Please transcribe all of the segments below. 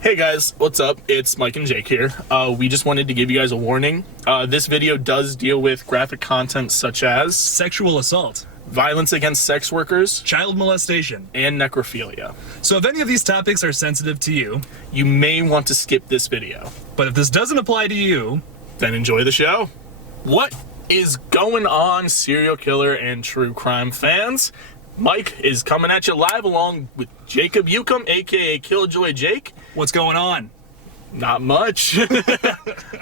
Hey guys, what's up? It's Mike and Jake here. We just wanted to give you guys a warning. This video does deal with graphic content such as sexual assault, violence against sex workers, child molestation, and necrophilia. So if any of these topics are sensitive to you, you may want to skip this video. But if this doesn't apply to you, then enjoy the show. What is going on, serial killer and true crime fans? Mike is coming at you live along with Jacob Yukam, aka Killjoy Jake. What's going on? Not much.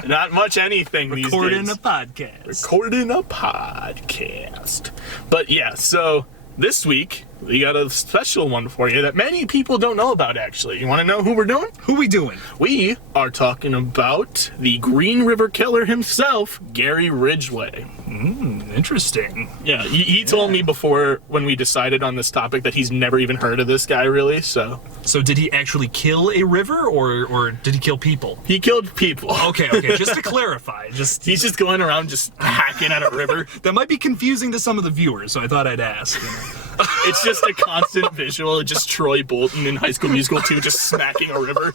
Not much anything these days. Recording a podcast. But yeah, so this week we got a special one for you that many people don't know about, actually. You want to know who we're doing? Who we doing? We are talking about the Green River Killer himself, Gary Ridgway. Interesting. Yeah, he told me before when we decided on this topic that he's never even heard of this guy, really, so... So did he actually kill a river, or did he kill people? He killed people. Okay, just to clarify. He's just going around just hacking at a river. That might be confusing to some of the viewers, so I thought I'd ask. It's just a constant visual of just Troy Bolton in High School Musical 2 just smacking a river.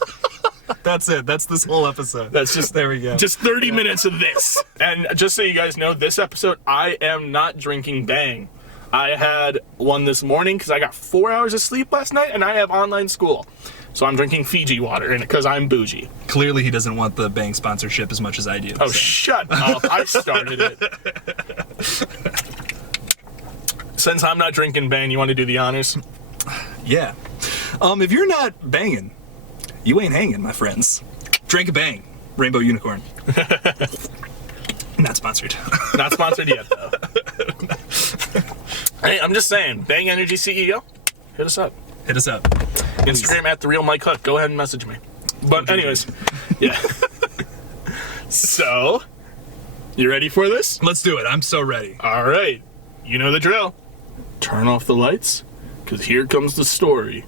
That's it. That's this whole episode. That's just, there we go. Just 30 minutes of this. And just so you guys know, this episode, I am not drinking Bang. I had one this morning because I got 4 hours of sleep last night and I have online school. So I'm drinking Fiji water because I'm bougie. Clearly he doesn't want the Bang sponsorship as much as I do. Oh, so. Shut up. I started it. Since I'm not drinking Bang, you want to do the honors? Yeah. If you're not banging, you ain't hanging, my friends. Drink a Bang. Rainbow Unicorn. Not sponsored. Not sponsored yet, though. Hey, I'm just saying, Bang Energy CEO, hit us up. Hit us up. Instagram at @TheRealMikeHuck. Go ahead and message me. But anyways, yeah. So, you ready for this? Let's do it. I'm so ready. All right. You know the drill. Turn off the lights, because here comes the story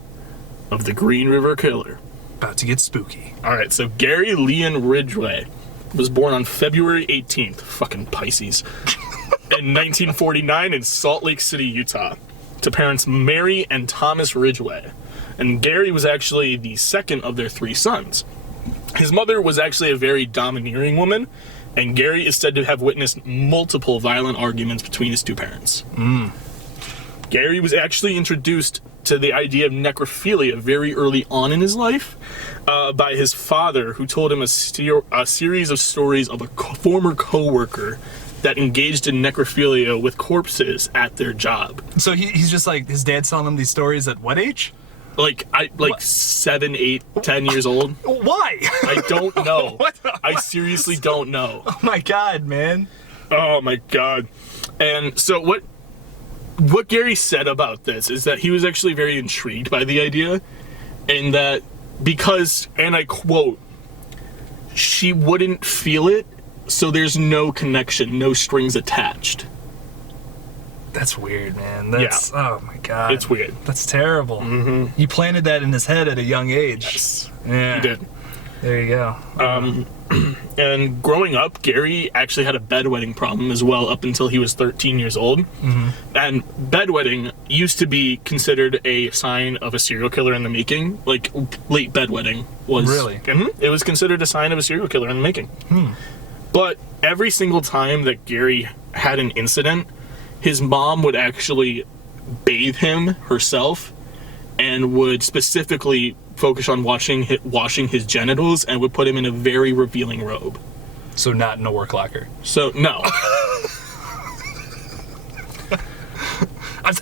of the Green River Killer. About to get spooky. All right, so Gary Leon Ridgway was born on February 18th, fucking Pisces, in 1949 in Salt Lake City, Utah, to parents Mary and Thomas Ridgway. And Gary was actually the second of their three sons. His mother was actually a very domineering woman, and Gary is said to have witnessed multiple violent arguments between his two parents. Gary was actually introduced to the idea of necrophilia very early on in his life by his father, who told him a series of stories of a former co-worker that engaged in necrophilia with corpses at their job. So he's just like, his dad's telling him these stories at what age? Like 7, 8, 10 years old. Why? I don't know. I seriously don't know. Oh my God, man. Oh my God. And so what Gary said about this is that he was actually very intrigued by the idea, and that because, and I quote, she wouldn't feel it, so there's no connection, no strings attached. That's weird, man. That's, oh my God. It's weird. That's terrible. Mm-hmm. You planted that in his head at a young age. Yes, yeah. he did. There you go. And growing up, Gary actually had a bedwetting problem as well up until he was 13 years old. Mm-hmm. And bedwetting used to be considered a sign of a serial killer in the making. Like, late bedwetting was... Really? It was considered a sign of a serial killer in the making. But every single time that Gary had an incident, his mom would actually bathe him herself and would specifically focus on washing his genitals and would put him in a very revealing robe. So not in a work locker. So, no.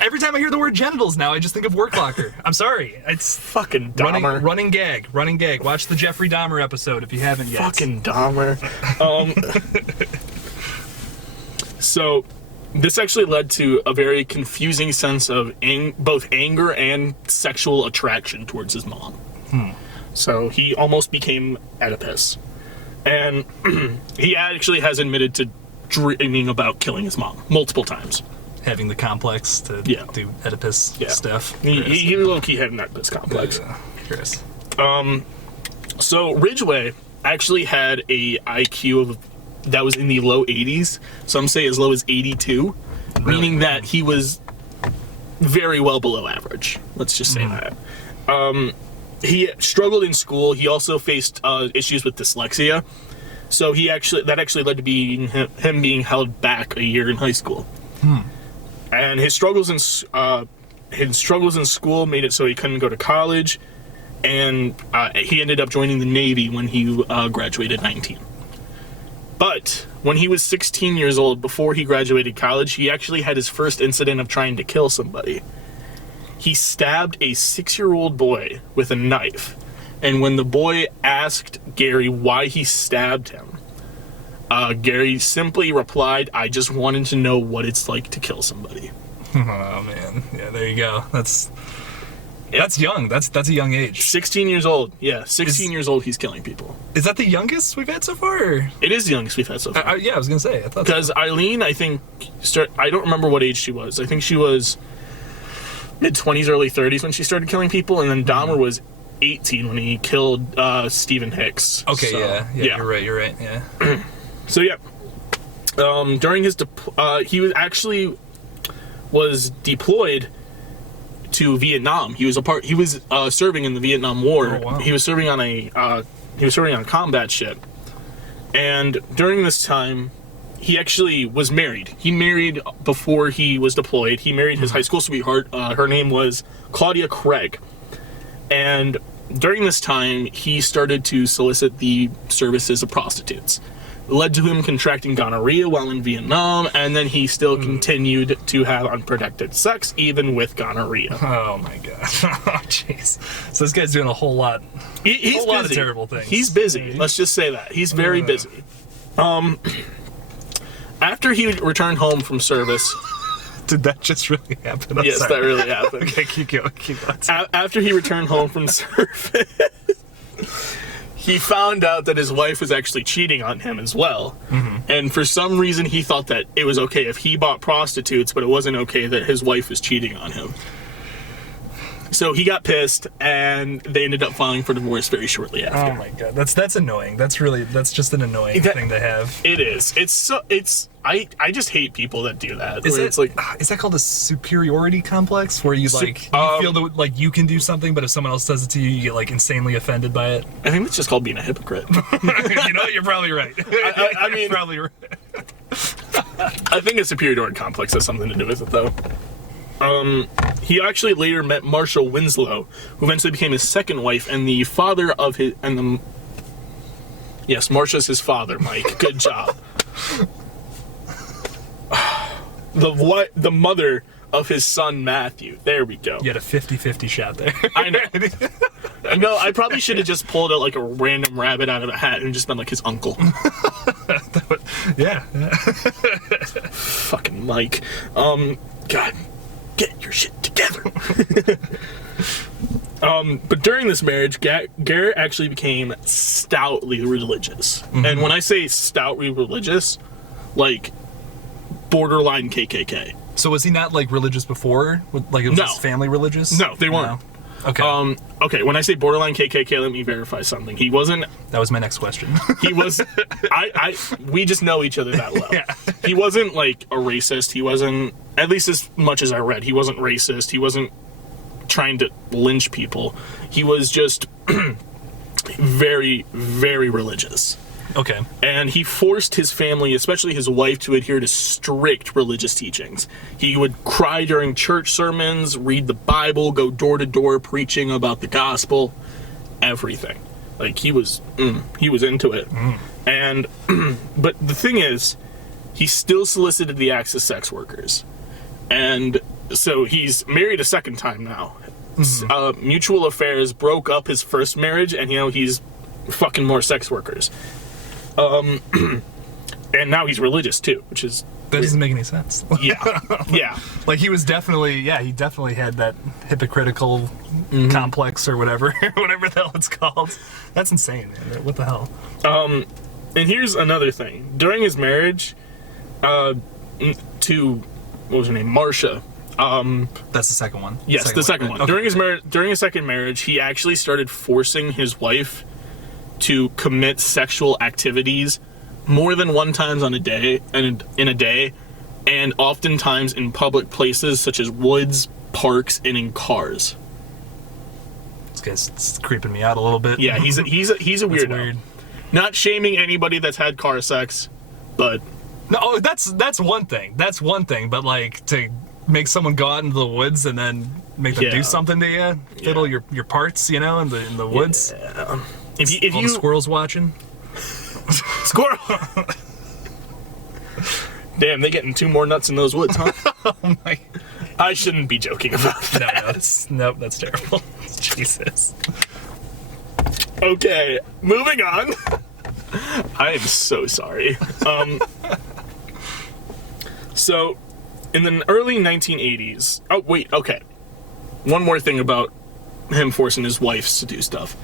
Every time I hear the word genitals now, I just think of work locker. I'm sorry. It's fucking Dahmer. Running gag. Watch the Jeffrey Dahmer episode if you haven't yet. Fucking Dahmer. So, this actually led to a very confusing sense of both anger and sexual attraction towards his mom. So he almost became Oedipus. And he actually has admitted to dreaming about killing his mom multiple times. Having the complex to do Oedipus stuff. He low-key had an Oedipus complex. Chris. So Ridgway actually had a IQ that was in the low 80s. Some say as low as 82, meaning that he was very well below average. Let's just say that. he struggled in school. He also faced issues with dyslexia. So that actually led to him being held back a year in high school. And his struggles in school made it so he couldn't go to college, and he ended up joining the Navy when he graduated 19. But when he was 16 years old, before he graduated college, he actually had his first incident of trying to kill somebody. He stabbed a 6-year-old boy with a knife. And when the boy asked Gary why he stabbed him, Gary simply replied, "I just wanted to know what it's like to kill somebody." Oh man, yeah, there you go. That's young. That's a young age. 16 years old. Yeah, 16 years old. He's killing people. Is that the youngest we've had so far? Or? It is the youngest we've had so far. Yeah, I was gonna say. Because Eileen, I think, I don't remember what age she was. I think she was mid-20s, early 30s when she started killing people, and then Dahmer was 18 when he killed Stephen Hicks. Okay, so, yeah, you're right, yeah. So yeah, during his he was deployed to Vietnam. He was serving in the Vietnam War. Oh, wow. He was serving on a combat ship, and during this time, he actually was married. He married before he was deployed. He married his high school sweetheart. Her name was Claudia Craig. And during this time, he started to solicit the services of prostitutes. It led to him contracting gonorrhea while in Vietnam, and then he still continued to have unprotected sex, even with gonorrhea. Oh my god. Oh, jeez. So this guy's doing a whole lot. He's a lot of terrible things. He's busy. Let's just say that. He's very busy. After he returned home from service... Did that just really happen? Yes, that really happened. Okay, keep going. After he returned home from service, he found out that his wife was actually cheating on him as well. And for some reason, he thought that it was okay if he bought prostitutes, but it wasn't okay that his wife was cheating on him. So he got pissed, and they ended up filing for divorce very shortly after. Oh my god, that's annoying. That's just an annoying thing to have. It is. I just hate people that do that. Is that called a superiority complex, where you feel that like you can do something, but if someone else does it to you, you get like insanely offended by it? I think it's just called being a hypocrite. You know, you're probably right. I mean, probably right. I think a superiority complex has something to do with it, though. He actually later met Marshall Winslow, who eventually became his second wife and the father of his... Yes, Marsha's his father, Mike. Good job. The mother of his son, Matthew. There we go. You had a 50-50 shot there. I know. No, I probably should have just pulled out like a random rabbit out of a hat and just been like his uncle. Yeah. Fucking Mike. God, get your shit together. But during this marriage, Garrett actually became stoutly religious. And when I say stoutly religious, like borderline KKK. So was he not like religious before? Like it was his family religious? No, they weren't. No. Okay. Okay, when I say borderline KKK, let me verify something. He wasn't... That was my next question. He was... we just know each other that well. Yeah. He wasn't, like, a racist. He wasn't... At least as much as I read, he wasn't racist. He wasn't trying to lynch people. He was just very, very religious. Okay. And he forced his family, especially his wife, to adhere to strict religious teachings. He would cry during church sermons, read the Bible, go door to door preaching about the gospel, everything. Like, he was into it. And, but the thing is, he still solicited the acts of sex workers. And so he's married a second time now. Mutual affairs broke up his first marriage, and, he's fucking more sex workers. And now he's religious too, which is... That doesn't make any sense. Yeah. Like he definitely had that hypocritical complex or whatever the hell it's called. That's insane, man. What the hell? And here's another thing. During his marriage, to, what was her name? Marsha. That's the second one. Yes, the second one. Okay. During his second marriage, he actually started forcing his wife to commit sexual activities more than one time in a day, and oftentimes in public places such as woods, parks, and in cars. It's creeping me out a little bit. Yeah, he's a weirdo. That's weird. Not shaming anybody that's had car sex, but No, that's one thing. That's one thing. But like to make someone go out into the woods and then make them do something to you, fiddle your parts, in the woods. Yeah. If all the squirrels watching. Squirrel. Damn, they getting 2 more nuts in those woods, huh? Oh my. I shouldn't be joking about that. No, that's terrible. Jesus. Okay, moving on. I am so sorry. So, in the early 1980s... Oh, wait, okay. One more thing about him forcing his wives to do stuff.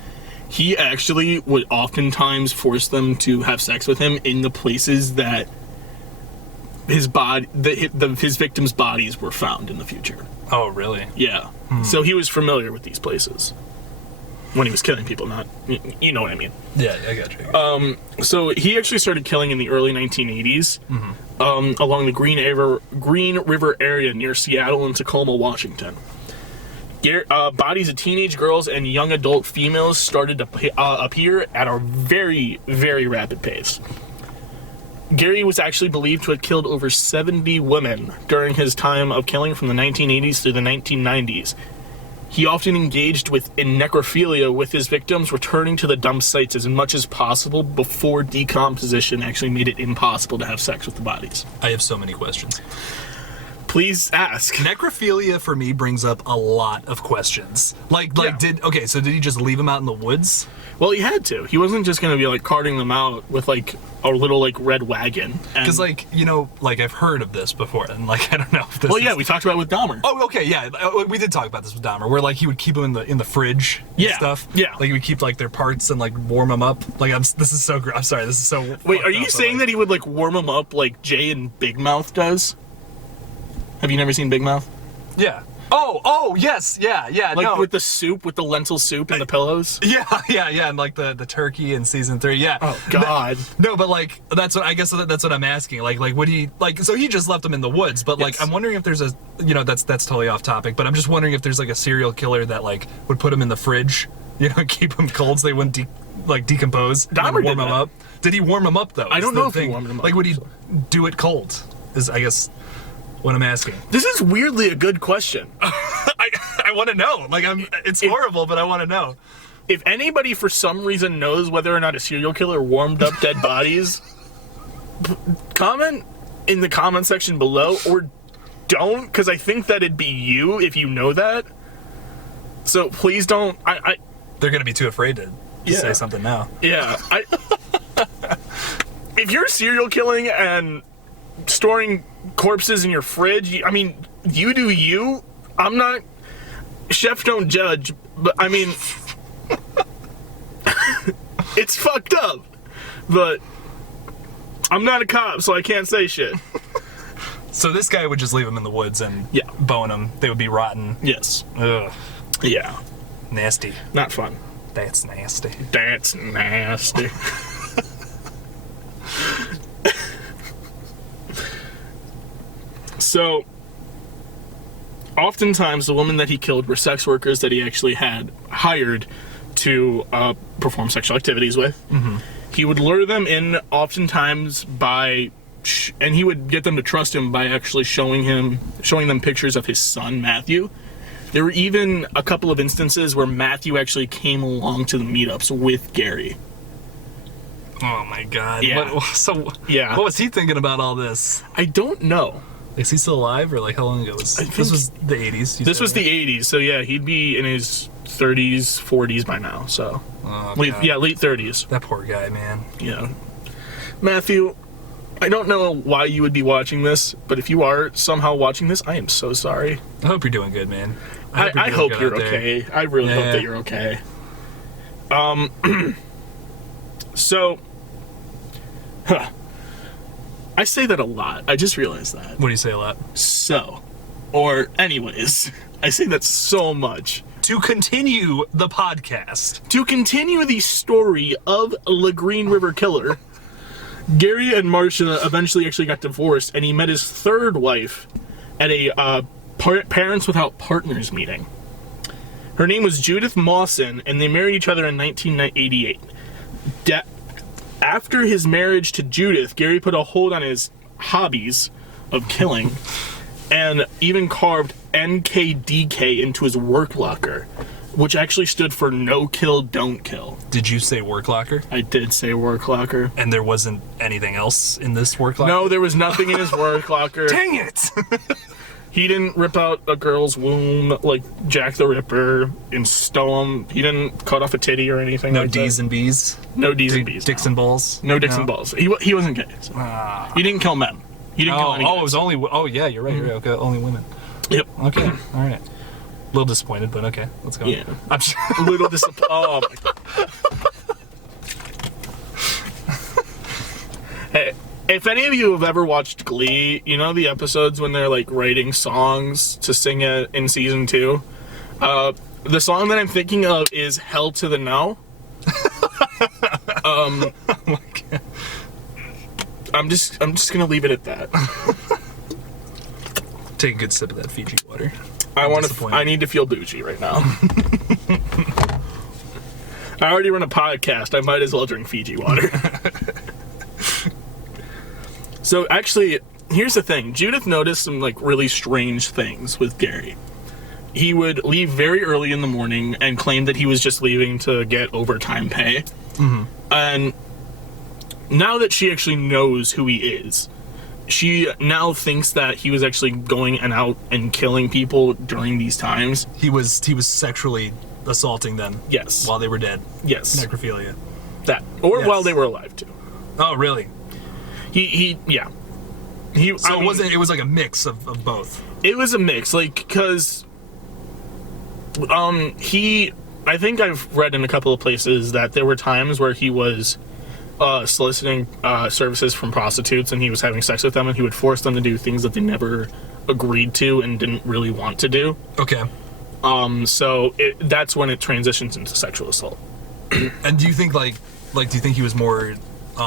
He actually would oftentimes force them to have sex with him in the places that his victims' bodies were found in the future. Oh, really? Yeah. So he was familiar with these places when he was killing people. Not, you know what I mean? Yeah, I got you. So he actually started killing in the early 1980s, along the Green River area near Seattle and Tacoma, Washington. Bodies of teenage girls and young adult females started to appear at a very, very rapid pace. Gary was actually believed to have killed over 70 women during his time of killing from the 1980s through the 1990s. He often engaged in necrophilia with his victims, returning to the dump sites as much as possible before decomposition actually made it impossible to have sex with the bodies. I have so many questions. Please ask. Necrophilia for me brings up a lot of questions. So did he just leave them out in the woods? Well, he had to. He wasn't just going to be like carting them out with like a little like red wagon. Because I've heard of this before, and like I don't know if this. Well, yeah, we talked about it with Dahmer. Oh, okay, yeah, we did talk about this with Dahmer, where like he would keep them in the fridge and stuff. Yeah, like he would keep like their parts and like warm them up. Like this is so. I'm sorry, this is so. Wait, are you saying that he would like warm them up like Jay and Big Mouth does? Have you never seen Big Mouth? Yeah. Oh, yes, yeah. Like with the soup, with the lentil soup and the pillows? Yeah, and like the turkey in season 3, yeah. Oh, God. No, but like, that's what I'm asking. Like would he, like, so he just left them in the woods, but like, I'm wondering if there's that's totally off topic, but I'm just wondering if there's like a serial killer that like would put them in the fridge, keep them cold so they wouldn't decompose. Dahmer warm them up. Did he warm them up though? I don't know if he warmed them up. Like, would he do it cold? Is, I guess, what I'm asking. This is weirdly a good question. I want to know. Like, it's horrible, but I want to know. If anybody for some reason knows whether or not a serial killer warmed up dead bodies, comment in the comment section below, or don't, because I think that it'd be you if you know that. So please don't. They're gonna be too afraid to say something now. Yeah. If you're serial killing and storing corpses in your fridge, I mean, you do you. I'm not. Chef don't judge, but I mean, it's fucked up. But I'm not a cop, so I can't say shit. So this guy would just leave them in the woods and bone them. They would be rotten. Yes. Ugh. Yeah. Nasty. Not fun. That's nasty. That's nasty. So, oftentimes the women that he killed were sex workers that he actually had hired to perform sexual activities with. Mm-hmm. He would lure them in oftentimes and he would get them to trust him by actually showing them pictures of his son, Matthew. There were even a couple of instances where Matthew actually came along to the meetups with Gary. Oh my God. Yeah. What was he thinking about all this? I don't know. Is he still alive, or like how long ago was this? Was the 80s? This was the 80s, so yeah, he'd be in his 30s, 40s by now. So, late 30s. That poor guy, man. Yeah, Matthew, I don't know why you would be watching this, but if you are somehow watching this, I am so sorry. I hope you're doing good, man. I hope you're okay. I really hope that you're okay. So, I say that a lot. I just realized that. What do you say a lot? So, or anyways, I say that so much. To continue the podcast. To continue the story of the Green River Killer, Gary and Marcia eventually actually got divorced, and he met his third wife at a Parents Without Partners meeting. Her name was Judith Mawson, and they married each other in 1988. After his marriage to Judith, Gary put a hold on his hobbies of killing and even carved NKDK into his work locker, which actually stood for No Kill, Don't Kill. Did you say work locker? I did say work locker. And there wasn't anything else in this work locker? No, there was nothing in his work locker. Dang it! He didn't rip out a girl's womb like Jack the Ripper and stow him. He didn't cut off a titty or anything No like D's that. and B's? No D's and B's. Dicks no. and balls? No dicks and balls. He wasn't gay. So. He didn't kill men. He didn't kill any guys. It was only... Oh, yeah, you're right. You're right. Okay, only women. Yep. Okay, all right. A little disappointed, but okay, let's go. Yeah. I'm sure. A little disappointed. Oh, my God. Hey, if any of you have ever watched Glee, you know the episodes when they're, like, writing songs to sing it in season 2? The song that I'm thinking of is Hell to the No. Oh my God. I'm just gonna leave it at that. Take a good sip of that Fiji water. I need to feel bougie right now. I already run a podcast. I might as well drink Fiji water. So actually, here's the thing. Judith noticed some like really strange things with Gary. He would leave very early in the morning and claim that he was just leaving to get overtime pay. Mm-hmm. And now that she actually knows who he is, she now thinks that he was actually going and out and killing people during these times. He was sexually assaulting them. Yes. While they were dead. Yes. Necrophilia. That. Or Yes. while they were alive, too. Oh, really? Yeah. So it was like a mix of both. It was a mix, like, because I think I've read in a couple of places that there were times where he was soliciting services from prostitutes, and he was having sex with them, and he would force them to do things that they never agreed to and didn't really want to do. Okay. So that's when it transitions into sexual assault. And do you think do you think he was more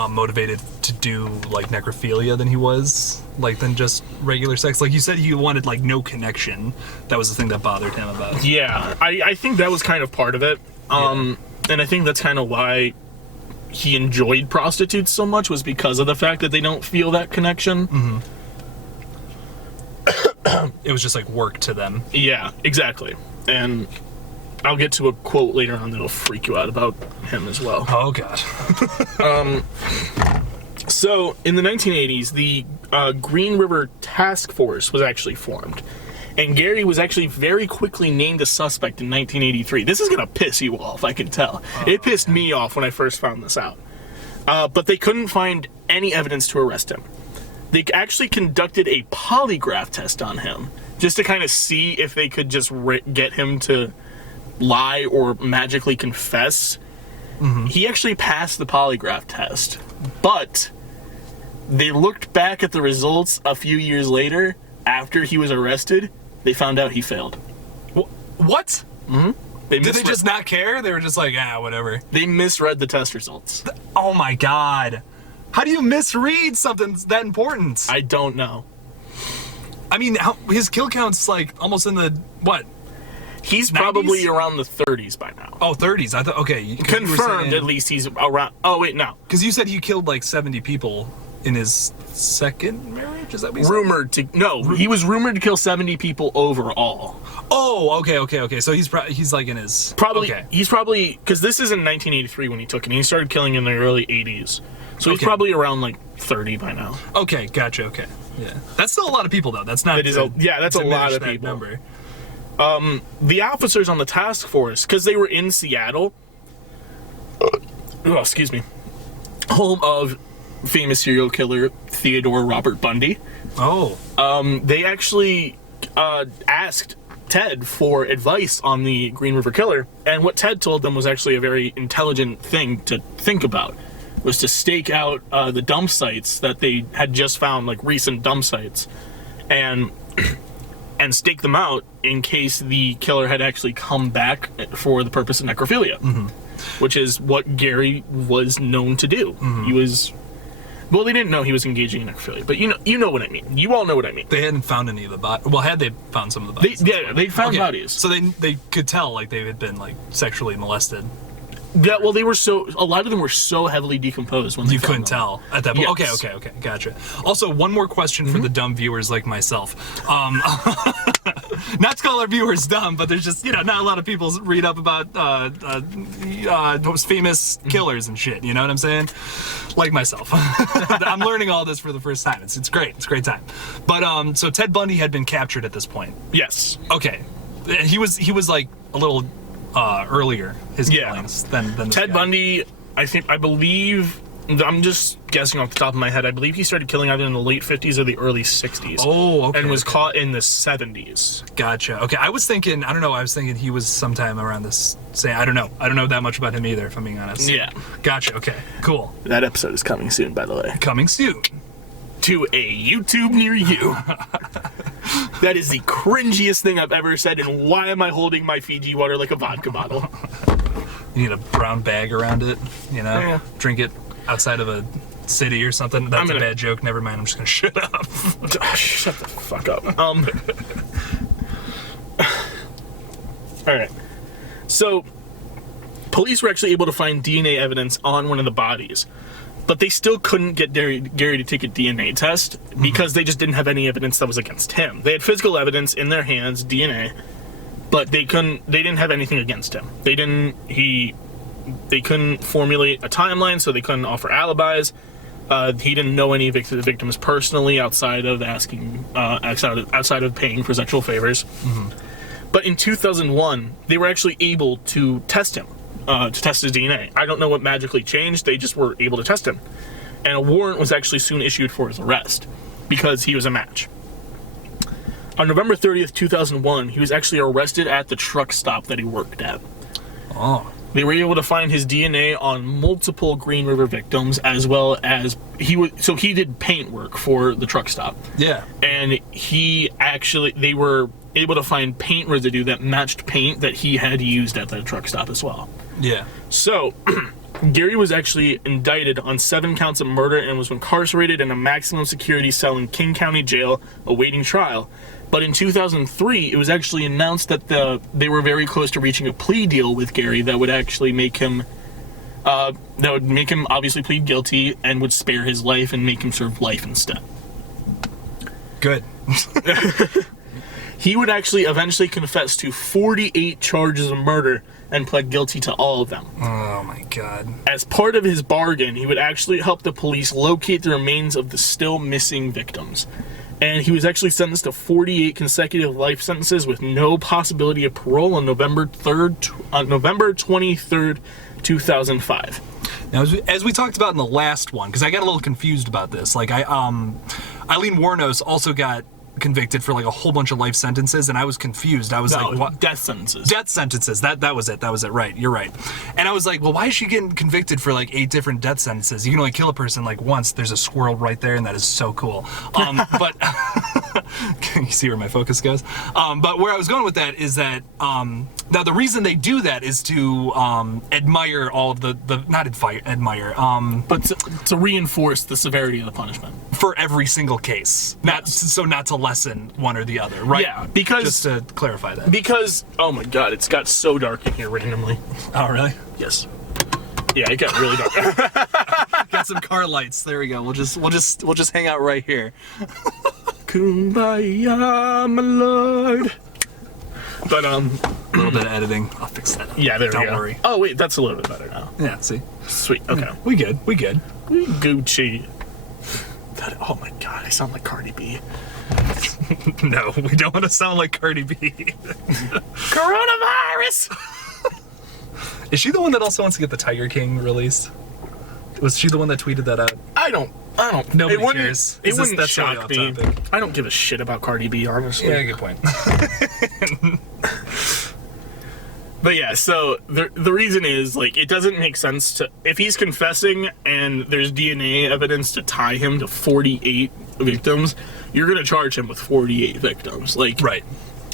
motivated to do like necrophilia than he was than just regular sex? Like you said, he wanted like no connection. That was the thing that bothered him about. Yeah, I think that was kind of part of it. And I think that's kind of why he enjoyed prostitutes so much, was because of the fact that they don't feel that connection. Mm-hmm. It was just like work to them. Yeah, exactly. And I'll get to a quote later on that'll freak you out about him as well. Oh, God. So, in the 1980s, the Green River Task Force was actually formed. And Gary was actually very quickly named a suspect in 1983. This is going to piss you off, I can tell. It pissed me off when I first found this out. But they couldn't find any evidence to arrest him. They actually conducted a polygraph test on him, just to kind of see if they could just get him to lie or magically confess. Mm-hmm. He actually passed the polygraph test, but they looked back at the results a few years later, after he was arrested. They found out he failed. What? Mm-hmm. Did they just not care? They were just like, whatever. They misread the test results. Oh my God. How do you misread something that important? I don't know. I mean, his kill count's like almost in the, what? He's 90s? Probably around the 30s by now. Oh, 30s. I thought, okay. Confirmed, at least he's around. Oh, wait, no. Because you said he killed like 70 people in his second marriage? Is that what you said? Rumored to. No, he was rumored to kill 70 people overall. Oh, okay. So he's like in his. Probably. Okay. He's probably. Because this is in 1983 when he took it. And he started killing in the early 80s. So he's Okay. probably around like 30 by now. Okay, gotcha, okay. Yeah. That's still a lot of people, though. That's not. It is that's a lot of people. Number. The officers on the task force, because they were in Seattle, excuse me, home of famous serial killer Theodore Robert Bundy. Oh. They actually asked Ted for advice on the Green River Killer, and what Ted told them was actually a very intelligent thing to think about, was to stake out the dump sites that they had just found, like recent dump sites, and stake them out in case the killer had actually come back for the purpose of necrophilia, which is what Gary was known to do. He was Well, they didn't know he was engaging in necrophilia, but you know what I mean. You all know what I mean. They hadn't found any of the bodies. Well, had they found some of the bodies? They found bodies. So they could tell like they had been like sexually molested. Yeah, well, a lot of them were so heavily decomposed when you couldn't tell at that point. Yes. Okay, gotcha. Also, one more question for the dumb viewers like myself. Not to call our viewers dumb, but there's just not a lot of people read up about those famous killers and shit. You know what I'm saying? Like myself, I'm learning all this for the first time. It's great. It's a great time. But so Ted Bundy had been captured at this point. Yes. Okay, he was like a little. Earlier his killings than Ted Bundy. I believe. I'm just guessing off the top of my head. I believe he started killing either in the late 50s or the early 60s. Oh, okay. And was caught in the 70s. Gotcha. Okay, I was thinking he was sometime around this. I don't know that much about him either, if I'm being honest. Yeah. Gotcha. Okay. Cool. That episode is coming soon, by the way. Coming soon. To a YouTube near you. That is the cringiest thing I've ever said, and why am I holding my Fiji water like a vodka bottle? You need a brown bag around it, Yeah. Drink it outside of a city or something. That's a bad joke. Never mind. I'm just gonna shut up. Shut the fuck up. All right. So, police were actually able to find DNA evidence on one of the bodies. But they still couldn't get Gary to take a DNA test because they just didn't have any evidence that was against him. They had physical evidence in their hands, DNA, but they didn't have anything against him. They couldn't formulate a timeline, so they couldn't offer alibis. He didn't know any of the victims personally outside of outside of paying for sexual favors. Mm-hmm. But in 2001, they were actually able to test him. To test his DNA. I don't know what magically changed. They just were able to test him. And a warrant was actually soon issued for his arrest because he was a match. On November 30th, 2001, he was actually arrested at the truck stop that he worked at. Oh. They were able to find his DNA on multiple Green River victims, as well as he did paint work for the truck stop. Yeah. And they were able to find paint residue that matched paint that he had used at that truck stop as well. Yeah. So, Gary was actually indicted on 7 counts of murder and was incarcerated in a maximum security cell in King County Jail awaiting trial. But in 2003, it was actually announced that they were very close to reaching a plea deal with Gary that would actually make him obviously plead guilty and would spare his life and make him serve life instead. Good. He would actually eventually confess to 48 charges of murder and pled guilty to all of them. Oh my God. As part of his bargain, he would actually help the police locate the remains of the still missing victims. And he was actually sentenced to 48 consecutive life sentences with no possibility of parole on November 23rd, 2005. Now, as we talked about in the last one, because I got a little confused about this, like Eileen Wuornos also got convicted for like a whole bunch of life sentences, and I was confused. I was like, what? Death sentences. Death sentences. That was it. Right. You're right. And I was like, well, why is she getting convicted for like 8 different death sentences? You can only kill a person like once. There's a squirrel right there, and that is so cool. But can you see where my focus goes? But where I was going with that is that now the reason they do that is to admire all of but to reinforce the severity of the punishment for every single case, not to lessen one or the other, right? Yeah, because just to clarify that. Because oh my God, it's got so dark in here randomly. Oh really? Yes. Yeah, it got really dark. Got some car lights. There we go. We'll just hang out right here. Kumbaya, my lord. But a little bit of editing. I'll fix that. Yeah, there we go. Don't worry. Oh wait, that's a little bit better now. Yeah. See. Sweet. Okay. We good. Gucci. Oh my God, I sound like Cardi B. No, we don't want to sound like Cardi B. Coronavirus! Is she the one that also wants to get the Tiger King released? Was she the one that tweeted that out? I don't. Nobody cares. It wouldn't shock me. I don't give a shit about Cardi B, honestly. Yeah, good point. But yeah, so the reason is, like, it doesn't make sense to... If he's confessing and there's DNA evidence to tie him to 48 victims, you're going to charge him with 48 victims. Like, right.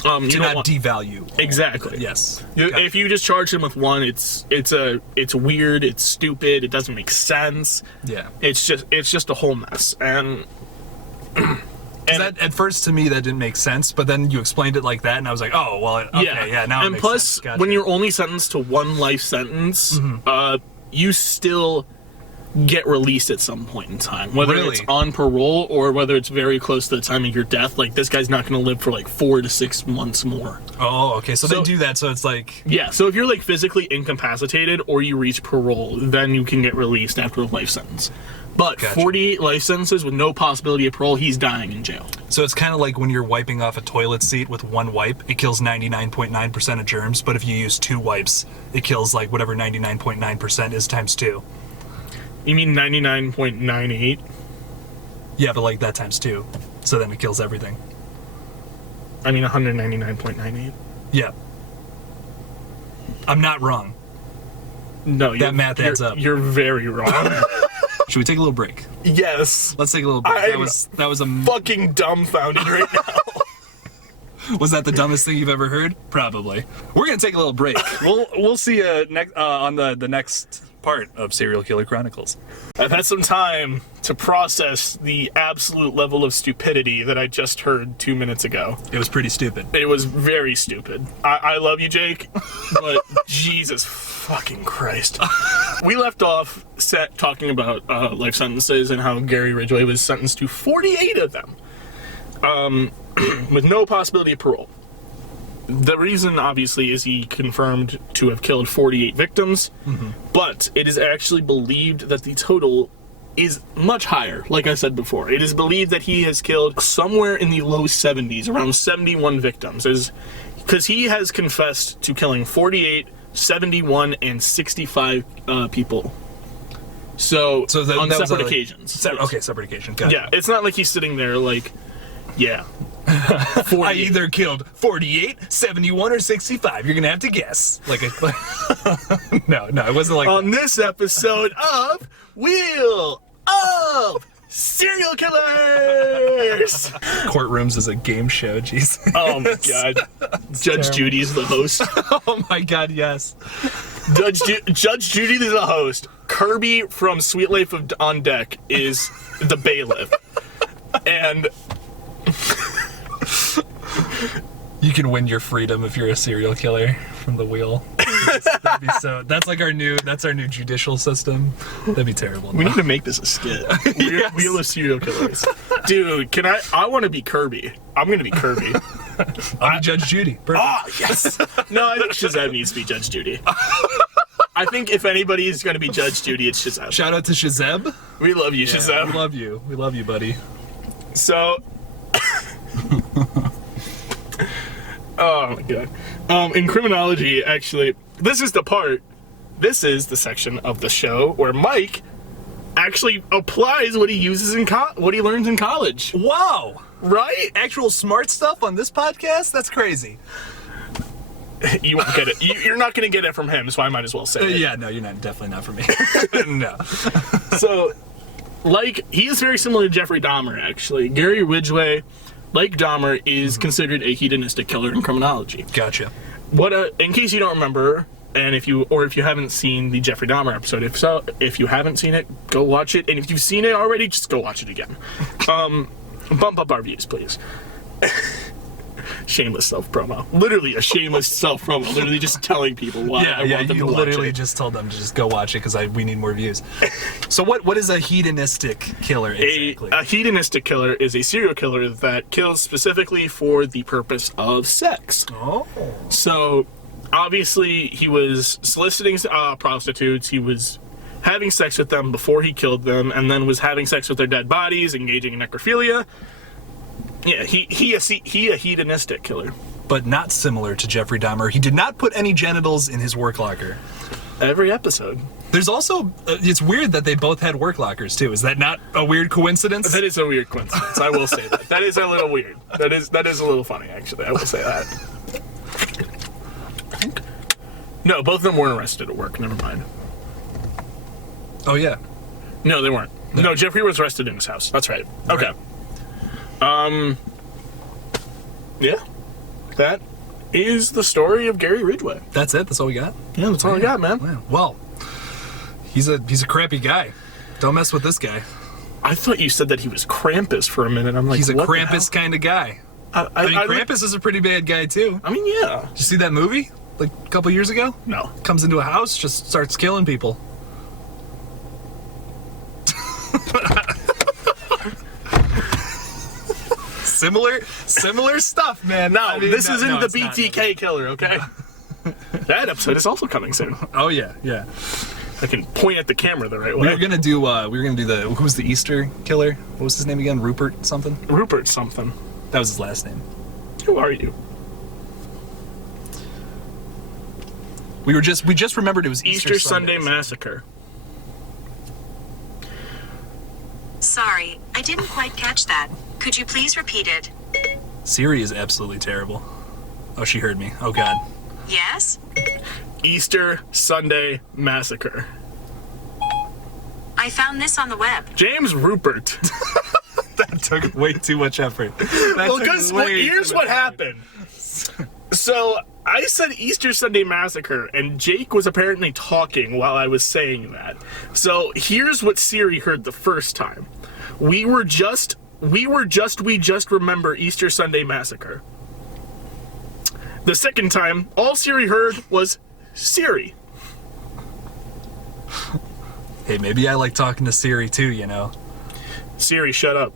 You To don't not want- devalue. Exactly. Yes. If you just charge him with one, it's weird, it's stupid, it doesn't make sense. Yeah. It's just a whole mess. And That, at first, to me, that didn't make sense, but then you explained it like that, and I was like, oh, well, okay, yeah, now it and makes plus, sense. Gotcha. when you're only sentenced to one life sentence, you still get released at some point in time, whether Really? it's on parole or whether it's very close to the time of your death. Like, this guy's not going to live for like 4 to 6 months more. Oh, okay, so they do that, so it's like... Yeah, so if you're like physically incapacitated or you reach parole, then you can get released after a life sentence. But Gotcha. 48 life sentences with no possibility of parole, he's dying in jail. So it's kind of like when you're wiping off a toilet seat with one wipe, it kills 99.9% of germs, but if you use 2 wipes, it kills like whatever 99.9% is times 2. You mean 99.98? Yeah, but like that times 2. So then it kills everything. I mean 199.98. Yeah. I'm not wrong. No, That math adds up. You're very wrong. Should we take a little break? Yes. Let's take a little break. I'm That was a... fucking dumbfounded right now. Was that the dumbest thing you've ever heard? Probably. We're gonna take a little break. We'll see you next on the next part of Serial Killer Chronicles. I've had some time to process the absolute level of stupidity that I just heard 2 minutes ago. It was pretty stupid. It was very stupid. I love you, Jake, but Jesus fucking Christ. We left off talking about life sentences and how Gary Ridgway was sentenced to 48 of them, with no possibility of parole. The reason, obviously, is he confirmed to have killed 48 victims, but it is actually believed that the total is much higher. Like I said before, it is believed that he has killed somewhere in the low 70s, around 71 victims, because he has confessed to killing 48, 71, and 65 people. So on separate occasions. Okay, separate occasion. Got Yeah, it. it's not like he's sitting there like, yeah. I either killed 48, 71, or 65. You're gonna have to guess. No, it wasn't like On this episode of Wheel of Serial Killers. Courtrooms is a game show. Jesus. Oh my God, Judge terrible. Judy's the host. Oh my God, yes. Judge Judy is the host. Kirby from Sweet Life on Deck is the bailiff, and You can win your freedom if you're a serial killer from the wheel. That'd be so. That's like our new judicial system. That'd be terrible. we need to make this a skit. Yes. Wheel of Serial Killers. Dude, I want to be Kirby. I'm gonna be Kirby. I'll be Judge Judy. Perfect. Ah, yes. No, I think Shazam needs to be Judge Judy. I think if anybody is going to be Judge Judy, it's Shazam. Shout out to Shazeb. We love you, Yeah, Shazam. we love you. We love you, buddy. So, oh my God. In criminology, actually, this is the section of the show where Mike actually applies what he uses what he learns in college. Wow. Right? Actual smart stuff on this podcast? That's crazy. You won't get it. You're not going to get it from him, so I might as well say it. Yeah, no, you're not. Definitely not for me. No. So, he is very similar to Jeffrey Dahmer, actually. Gary Ridgway, like Dahmer, is considered a hedonistic killer in criminology. Gotcha. In case you don't remember, and if you haven't seen the Jeffrey Dahmer episode, if you haven't seen it, go watch it. And if you've seen it already, just go watch it again. Bump up our views, please. Shameless self-promo. Literally a shameless self-promo. Literally just telling people why I want them to you watch literally it. just told them to just go watch it because we need more views. So what is a hedonistic killer exactly? A hedonistic killer is a serial killer that kills specifically for the purpose of sex. Oh. So, obviously, he was soliciting prostitutes. He was having sex with them before he killed them, and then was having sex with their dead bodies, engaging in necrophilia. Yeah, he a hedonistic killer. But not similar to Jeffrey Dahmer. He did not put any genitals in his work locker. Every episode. There's also, it's weird that they both had work lockers too. Is that not a weird coincidence? That is a weird coincidence. I will say that. That is a little weird. That is a little funny, actually. I will say that. I think. No, both of them weren't arrested at work. Never mind. Oh yeah. No, they weren't. No, Jeffrey was arrested in his house. That's right. Okay. Right. Yeah. that is the story of Gary Ridgway. That's it? That's all we got? Yeah, that's all I got, man. Yeah. Well, he's a crappy guy. Don't mess with this guy. I thought you said that he was Krampus for a minute. I'm like, He's a what Krampus kind of guy. I mean, Krampus is a pretty bad guy, too. I mean, yeah. Did you see that movie? Like, a couple years ago? No. Comes into a house, just starts killing people. Similar stuff, man. No, I mean, this isn't the it's not. BTK killer, okay? That episode is also coming soon. Oh yeah, yeah. I can point at the camera the right way. We were gonna do the who was the Easter killer? What was his name again? Rupert something? Rupert something. That was his last name. Who are you? We just remembered it was Easter Sunday Massacre. Sorry, I didn't quite catch that. Could you please repeat it? Siri is absolutely terrible. Oh, she heard me. Oh god. Yes? Easter Sunday Massacre. I found this on the web. James Rupert. That took way too much effort. Well, because here's what happened. So I said Easter Sunday Massacre, and Jake was apparently talking while I was saying that. So here's what Siri heard the first time. We just remember Easter Sunday Massacre. The second time, all Siri heard was Siri. Hey, maybe I like talking to Siri too, you know. Siri, shut up.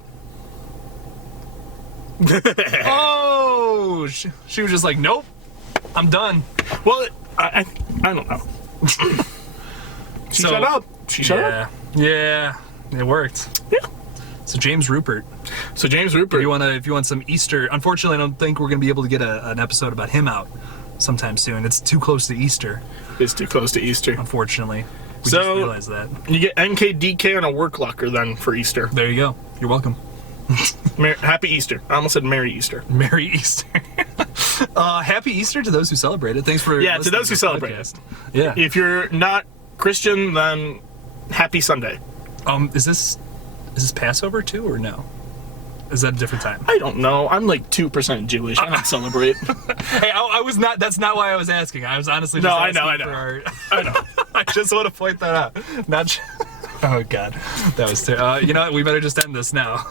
Oh, she was just like, nope, I'm done. Well, I don't know. She shut up. She shut up. Yeah, it worked. Yeah. So James Rupert. So James Rupert. If you want some Easter, unfortunately, I don't think we're gonna be able to get an episode about him out sometime soon. It's too close to Easter. It's too close to Easter. Unfortunately, we So- just realized that. You get NKDK on a work locker then for Easter. There you go. You're welcome. Happy Easter. I almost said Merry Easter. Merry Easter. Happy Easter to those who celebrate it. Thanks for Yeah, to listening those who this celebrate podcast. it. Yeah. If you're not Christian, then Happy Sunday. Is this Passover too, or no? Is that a different time? I don't know. I'm like 2% Jewish. I don't celebrate. Hey, I was not. That's not why I was asking. I was honestly just asking I know. for our. I know. I just want to point that out. Not. Oh God, that was terrible. You know what? We better just end this now.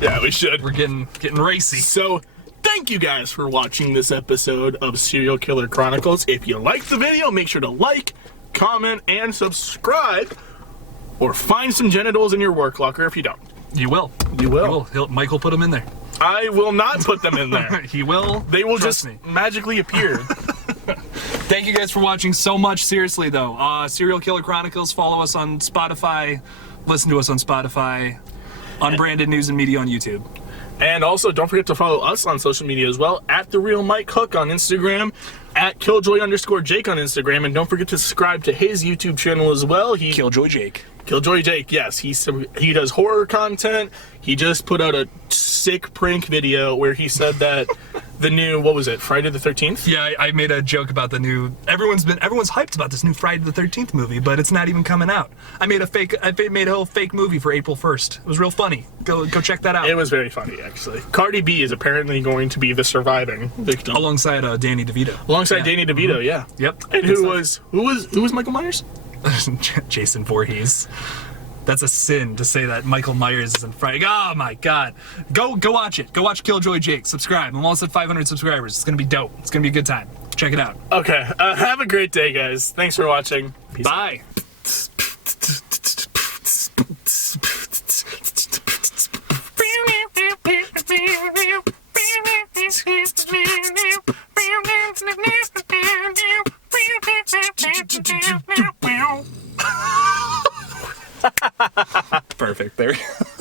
Yeah, we should. We're getting racy. So, thank you guys for watching this episode of Serial Killer Chronicles. If you liked the video, make sure to like, comment, and subscribe. Or find some genitals in your work locker if you don't. You will. You will. Mike will put them in there. I will not put them in there. He will. They will Trust just me. magically appear. Thank you guys for watching so much. Seriously, though. Serial Killer Chronicles. Follow us on Spotify. Listen to us on Spotify. Unbranded News and Media on YouTube. And also, don't forget to follow us on social media as well, at The Real Mike Hook on Instagram, at Killjoy_Jake on Instagram, and don't forget to subscribe to his YouTube channel as well. Killjoy Jake. Killjoy Jake, yes. He does horror content. He just put out a sick prank video where he said that the new, what was it, Friday the 13th? Yeah, I made a joke about the new. Everyone's hyped about this new Friday the 13th movie, but it's not even coming out. I made a whole fake movie for April 1st. It was real funny. Go check that out. It was very funny, actually. Cardi B is apparently going to be the surviving victim. Alongside Danny DeVito. Alongside Danny DeVito, yeah. Yep. And who was Michael Myers? Jason Voorhees. That's a sin to say that Michael Myers is in Friday. Oh my God. Go watch it. Go watch Killjoy Jake. Subscribe. I'm almost at 500 subscribers. It's going to be dope. It's going to be a good time. Check it out. Okay. Have a great day, guys. Thanks for watching. Peace out. Bye. Perfect. There.